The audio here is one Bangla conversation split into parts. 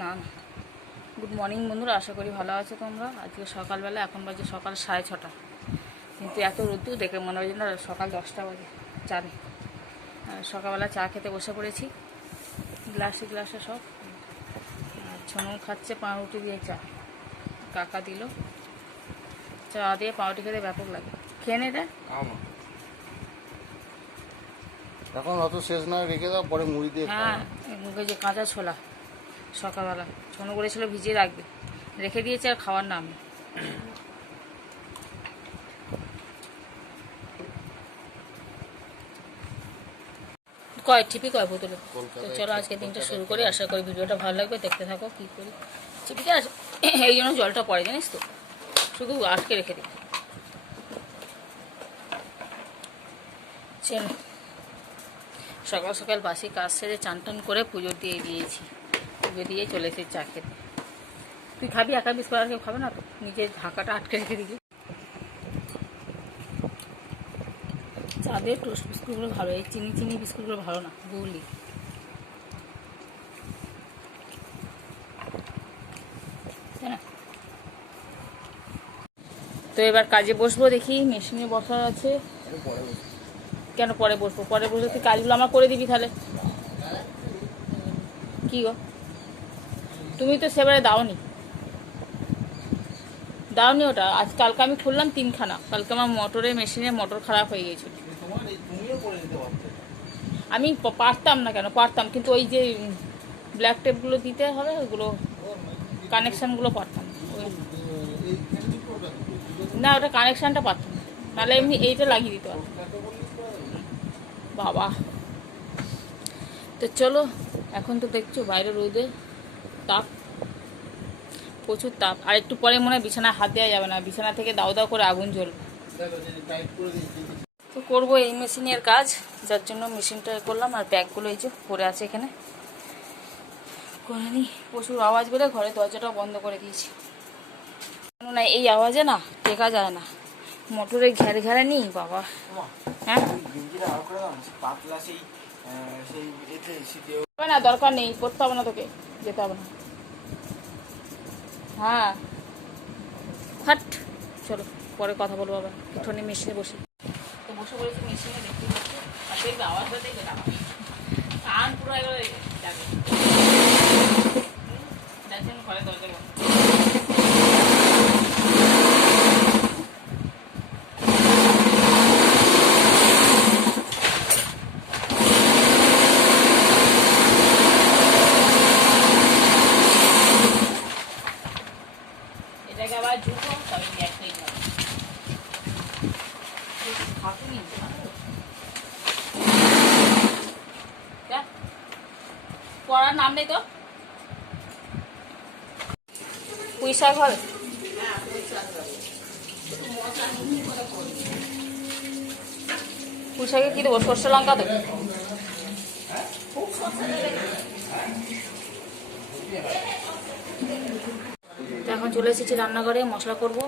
না না। গুড মর্নিং বন্ধুরা, আশা করি ভালো আছো তোমরা। আজকে সকালবেলা, এখন বাজে সকাল 6:30, কিন্তু এত রোদ্দুর দেখে মনে হয় না সকাল 10টা বাজে। জানি সকালবেলা চা খেতে বসে পড়েছি, গ্লাসে গ্লাসে সব। আর ছোনু খাচ্ছে পাউরুটি দিয়ে চা, কাকা দিল চা দিয়ে। পাউরুটি খেতে ব্যাপক লাগে, খেয়ে নে রে। এখন অত শেষ নয়, রেখে দাও, পরে মুড়ি দিয়ে। হ্যাঁ, মুখে যে কাঁচা ছোলা সকালবেলা ছোনু করেছিল ভিজিয়ে রাখবে, রেখে দিয়েছে আর খাওয়ার নাম নেই। কয় টিপি কয় বোতলে। তো চলো আজকে দিনটা শুরু করি, আশা করি ভিডিওটা ভালো লাগবে, দেখতে থাকো কী করি। টিপিতে আছে এই জন্য জলটা পড়ে, জানিস তো, শুধু আটকে রেখে দিই। চলো, সকাল সকাল বাসি কাজ সেরে চান টান করে পুজো দিয়ে দিয়েছি, পুজো দিয়ে চলে এসেছি চা খেতে। তুই খাবি একা, বিস্কুট আর কেউ খাবে না তো, নিজের ঢাকাটা আটকে রেখে দিবি। চাঁদের টোস্ট বিস্কুটগুলো ভালো, এই চিনি চিনি বিস্কুটগুলো ভালো না, বুঝলি। তো এবার কাজে বসবো, দেখি মেশিনে বসার আছে। কেন পরে বসবো? পরে বসে তুই কাজগুলো আমার করে দিবি তাহলে। কি গো, তুমি তো সেবারে দাওনি ওটা। আজ কালকে আমি খুললাম 3খানা, কালকে আমার মোটরের মেশিনে মোটর খারাপ হয়ে গিয়েছিল। আমি পারতাম না, কেন পারতাম, কিন্তু ওই যে ব্ল্যাক টেপগুলো দিতে হবে, ওইগুলো কানেকশানগুলো পারতাম না। ওটা কানেকশানটা পারতাম না, নাহলে এমনি এইটা লাগিয়ে দিতে পারতাম। বাবা, তো চলো, এখন তো দেখছো বাইরে রোদে তাপ, প্রচুর তাপ। আর একটু পরে মনে হয় বিছানায় হাত দেওয়া যাবে না, বিছানা থেকে দাও দাও করে আগুন জ্বলবে। তো করবো এই মেশিনের কাজ, যার জন্য মেশিনটা করলাম। আর ব্যাগগুলো এই যে পড়ে আছে এখানে, করে নি। প্রচুর আওয়াজ বেড়ে ঘরে দরজাটাও বন্ধ করে দিয়েছি, কেননা এই আওয়াজে না টেকা যায় না। মোটরে ঘেরে ঘেরে নি বাবা। হ্যাঁ না, দরকার নেই, করতে হবে না, তোকে যেতে হবে না। হ্যাঁ হাট, চলো পরে কথা বলবো আবার। একটুখানি মেশিনে বসে তো বসে পড়েছি মেশিনে, দেখতে পাচ্ছি। আর দেখবে আওয়াজটা দেখবে না, কান পুরো এবারে যাবে। দেখছেন ঘরে দরজা বন্ধ। এটাকে আবার ঝুঁকো, তবে একটাই যাবে। পড়ার নাম নেই তো। পুঁই শাক হবে, পুঁই শাকে কি দেবো? সর্ষে লঙ্কা দেবো। তো এখন চলে এসেছি রান্নাঘরে, মশলা করবো।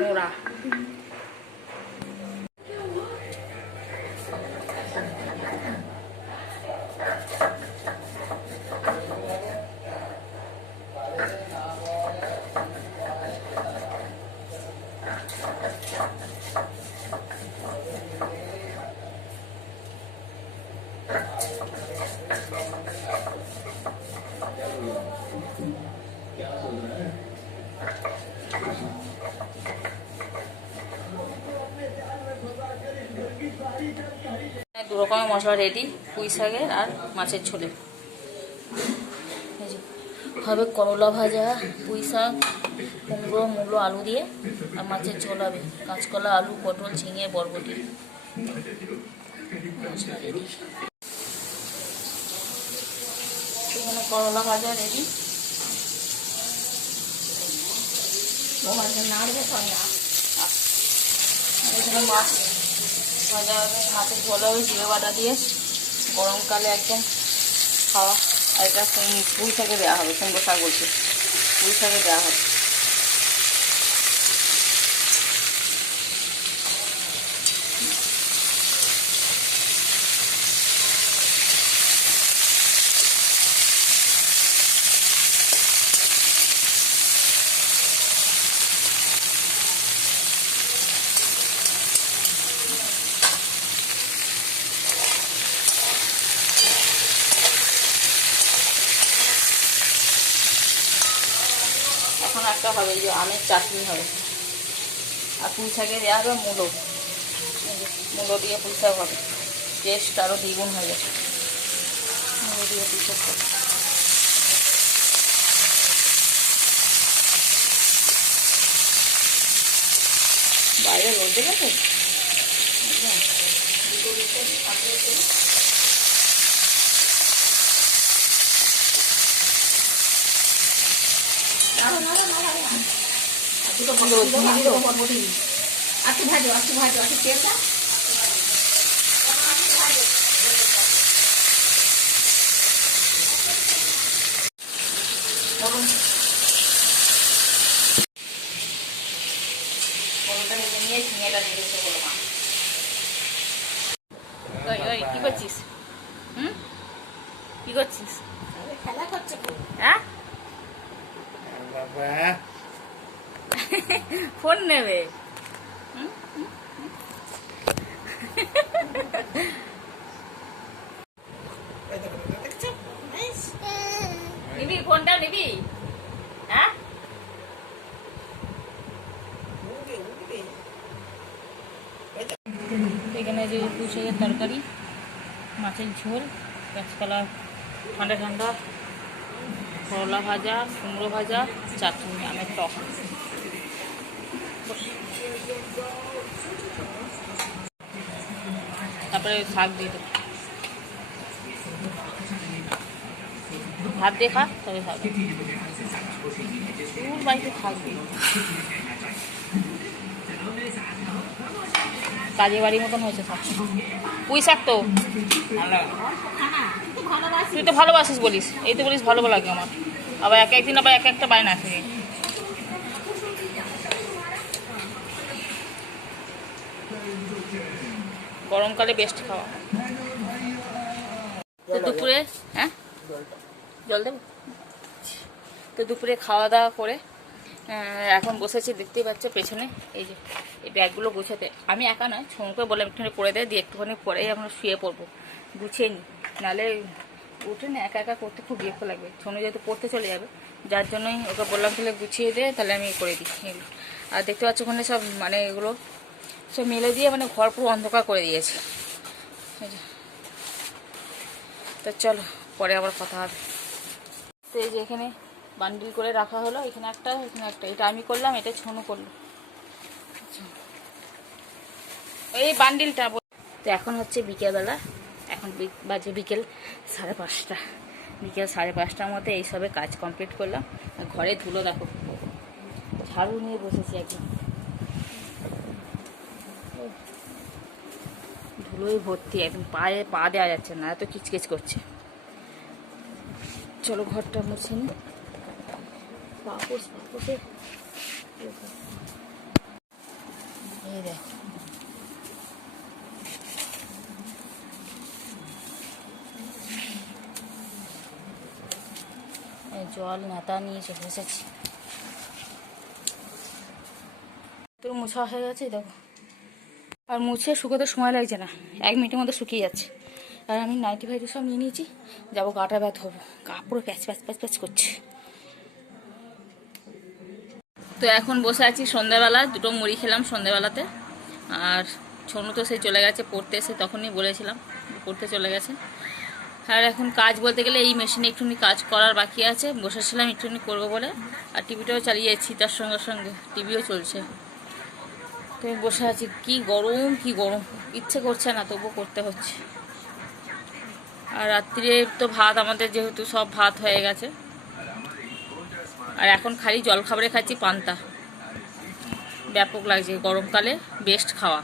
নোড়া দু রকমের মশলা রেডি, পুঁই শাকের আর মাছের ঝোলে। হবে করলা ভাজা, পুঁই শাক, কুমড়ো, মূলো, আলু দিয়ে, আর মাছের ঝোল হবে কাঁচকলা, আলু, পটল, ঝিঙে, বরবটি। মশলা রেডি, এখানে করলা ভাজা রেডি। নাড়বে সঙ্গে এখানে মাছ ভাজা হবে, মাছের ঝোল হবে জিরে বাটা দিয়ে, গরমকালে একদম খাওয়া। আর এটা পুঁই শাকে দেওয়া হবে, কুমড়ো শাক বলছে, পুঁই শাকে দেওয়া হবে। এখন একটা হবে এই যে আমের চাটনি হবে, আর পুঁই শাকে দেওয়া হবে মূলো, মূলো দিয়ে পুঁই শাক হবে, টেস্ট আরও দ্বিগুণ হয়ে যাবে মূলো দিয়ে পুঁই শাক হবে। বাইরে রোদ দেখেছে, কি করছিস? কি করছিস? খেলা করছে হ্যাঁ, ফোন নেবে। নিবি ফোনটা নিবি? হ্যাঁ, এখানে যে পুঁই শাকের তরকারি, মাছের ঝোল, কাঁচকলা ঠান্ডা ঠান্ডা, করলা ভাজা, কুমড়ো ভাজা, চাটনি, আমের টক। তারপরে শাক দিয়ে দেবো, ভাত দিয়ে খা তবে খাবে। তোর বাড়িতে থাকবে কাজে বাড়ির মতন হয়েছে শাক, পুঁই শাক তো তুই তো ভালোবাসিস বলিস, এই তো বলিস ভালো লাগে আমার, আবার এক একদিন আবার এক একটা বায়না থাকে। গরমকালে বেস্ট খাওয়া। তো দুপুরে হ্যাঁ জল দেবো। তো দুপুরে খাওয়া দাওয়া করে এখন বসেছি, দেখতেই পাচ্ছ পেছনে এই যে এই ব্যাগগুলো গুছাতে। আমি একা নয়, ছোঁকে বলে একটুখানি করে দেয়, দিয়ে একটুখানি পরেই আমরা শুয়ে পড়বো, গুছিয়ে নিই, নাহলে উঠে না একা একা করতে খুব বিরক্ত লাগবে। ছোনো যেহেতু পড়তে চলে যাবে, যার জন্যই ওকে বললাম তাহলে গুছিয়ে দে, তাহলে আমি করে দিই এগুলো। আর দেখতে পাচ্ছ ওখানে সব মানে এগুলো সব মেলে দিয়ে মানে ঘর পুরো অন্ধকার করে দিয়েছে। তো চলো পরে আবার কথা হবে। তো এই যে এখানে বান্ডিল করে রাখা হলো, এখানে একটা এখানে একটা, এটা আমি করলাম, এটা ছোনো করলো এই বান্ডিলটা। তো এখন হচ্ছে বিকেলবেলা, এখন বাজে বিকেল 5:30। বিকেল 5:30টার মধ্যে এইসবে কাজ কমপ্লিট করলাম। ঘরে ধুলো দেখো, ঝাড়ু নিয়ে বসেছি একদম, ধুলোই ভর্তি, একদম পায়ে পা দেওয়া যাচ্ছে না, এত কিচকিচ করছে। চলো ঘরটা মুছে নি, এই দেখো জল নেতা নিয়ে চলে এসেছি। তোর মুছা হয়ে গেছে দেখো, আর মুছে শুকোতে সময় লাগছে না, 1 মিনিটের মধ্যে শুকিয়ে যাচ্ছে। আর আমি নাইটি ফাইটি সব নিয়ে নিয়েছি, যাবো গাটা ব্যথ হবো, কাপড় প্যাচ প্যাচ প্যাচ প্যাচ করছে। তো এখন বসে আছি সন্ধ্যাবেলা, 2টো মুড়ি খেলাম সন্ধ্যাবেলাতে। আর ছোনু তো সে চলে গেছে পড়তে, এসে তখনই বলেছিলাম পড়তে চলে গেছে। আর এখন কাজ বলতে গেলে এই মেশিনে একটুখানি কাজ করার বাকি আছে, বসেছিলাম একটুখানি করবো বলে। আর টিভিটাও চালিয়েছি, তার সঙ্গে সঙ্গে টিভিও চলছে। তো বসে আছি, কি গরম কি গরম, ইচ্ছে করছে না তবুও করতে হচ্ছে। আর রাত্রিরে তো ভাত আমাদের যেহেতু সব ভাত হয়ে গেছে, আর এখন খালি জল খাবারে খাচ্ছি পান্তা, ব্যাপক লাগছে গরমকালে, বেস্ট খাওয়া।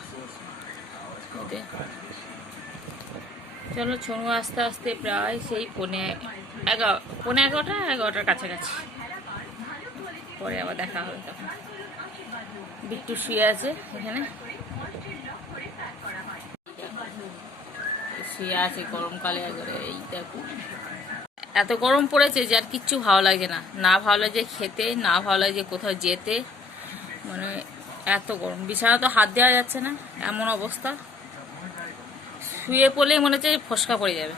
চলো ছনু আস্তে আস্তে প্রায় সেই 11টার কাছাকাছি। পরে আবার দেখা হবে তখন। বিট্টু শুয়ে আছে এখানে, শুয়ে আছে গরমকালে একবারে। এই দেখো এত গরম পড়েছে যে আর কিচ্ছু ভালো লাগছে না, না ভালো লাগছে খেতে, না ভালো লাগছে কোথাও যেতে, মানে এত গরম। বিছানা তো হাত দেওয়া যাচ্ছে না, এমন অবস্থা। শুয়ে পড়লেই মনে হচ্ছে ফসকা পড়ে যাবে।